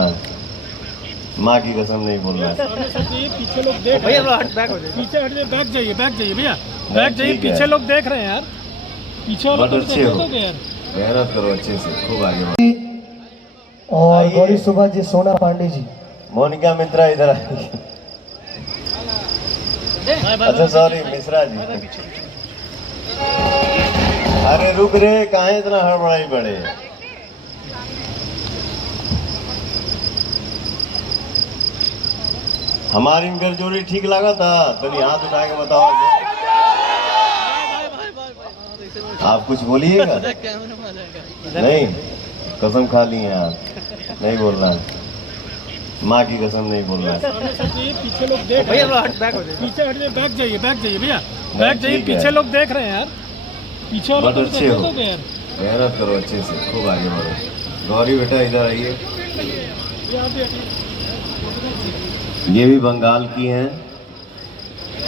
बोलना है, माँ की कसम नहीं बोलना है। पीछे लोग देख भैया, बैक हो जाइए, पीछे हट जाइए, बैक जाइए, बैक जाइए भैया, बैक जाइए, पीछे लोग देख रहे हैं यार, पीछे वालों को अच्छे हो, यार। मेहनत करो अच्छे से, खूब आगे बढ़ो। और गौरी सुभाष जी, सोना पांडे जी, मोनिका मित्रा इधर आइए। अच्छा सॉरी मिश्रा जी। अरे रुक रे, कहाँ इतना हड़बड़ाई पड़े। हमारी इनकर जोड़ी ठीक लगा था, तनी हाथ उठा के बताओ। आप कुछ बोलिएगा? नहीं, कसम खा ली है आप, नहीं बोलना है, माँ की कसम नहीं बोलना है। पीछे लोग देख भैया, बैक हो जाइए, पीछे हट जाइए, बैक जाइए, बैक जाइए भैया, बैक जाइए, पीछे लोग देख रहे हैं यार, पीछे वालों को अच्छे हो, यार। मेहनत करो अच्छे से, खूब आगे बढ़ो। गौरी बेटा इधर आइए। ये भी बंगाल की हैं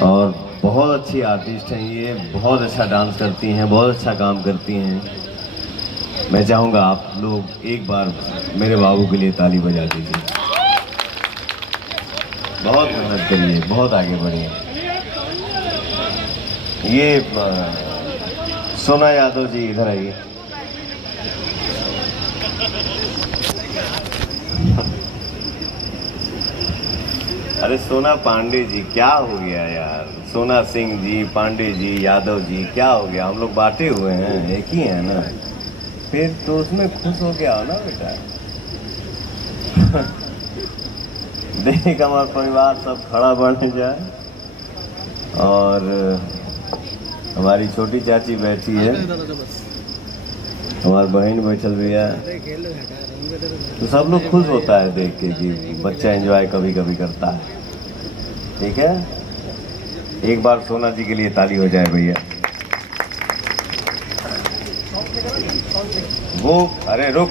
और बहुत अच्छी आर्टिस्ट हैं, ये बहुत अच्छा डांस करती हैं, बहुत अच्छा काम करती हैं। मैं चाहूँगा आप लोग एक बार मेरे बाबू के लिए ताली बजा दीजिए। बहुत मेहनत करिए, बहुत आगे बढ़िए। ये सोना यादव जी इधर आइए। अरे सोना पांडे जी, क्या हो गया यार? सोना सिंह जी, पांडे जी, यादव जी, क्या हो गया? हम लोग बांटे हुए हैं, एक ही है ना, फिर तो उसमें खुश हो के आओ ना बेटा। देख हमारा परिवार सब खड़ा बढ़ने जाए और हमारी छोटी चाची बैठी है, हमारी बहन बैठल भी है, तो सब लोग खुश होता है देख के कि बच्चा एंजॉय कभी कभी करता है। ठीक है, एक बार सोना जी के लिए ताली हो जाए भैया। वो अरे रुक,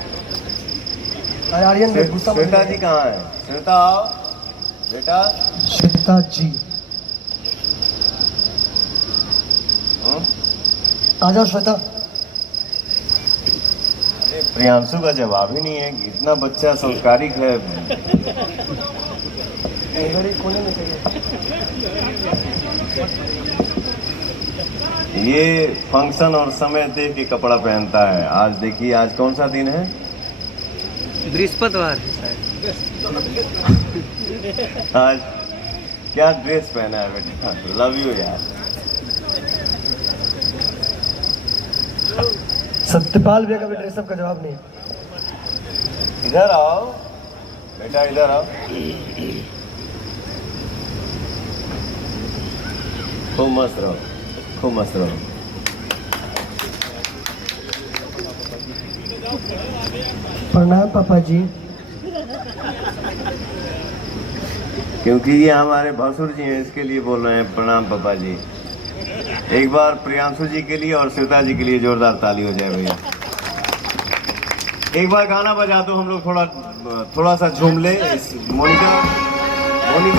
श्वेता जी कहाँ है? श्वेता आओ बेटा। श्वेता जी आ जाओ श्वेता। अरे प्रियांशु का जवाब ही नहीं है, इतना बच्चा संस्कारिक है। कोने में चाहिए। ये फंक्शन और समय देख के कपड़ा पहनता है। आज देखिए, आज कौन सा दिन है? बृहस्पतिवार। आज क्या ड्रेस पहना है बेटा? लव यू यार। सत्यपाल भैया का भी ड्रेसअप का जवाब नहीं। इधर आओ बेटा, इधर आओ। खूब मस्त रहो, खूब मस्त रहो। प्रणाम पापा जी। क्योंकि ये हमारे भसुर जी हैं, इसके लिए बोल रहे हैं प्रणाम पापा जी। एक बार प्रियांशु जी के लिए और श्वेता जी के लिए जोरदार ताली हो जाए भैया। एक बार गाना बजा दो, हम लोग थोड़ा सा झूम ले। मोनिका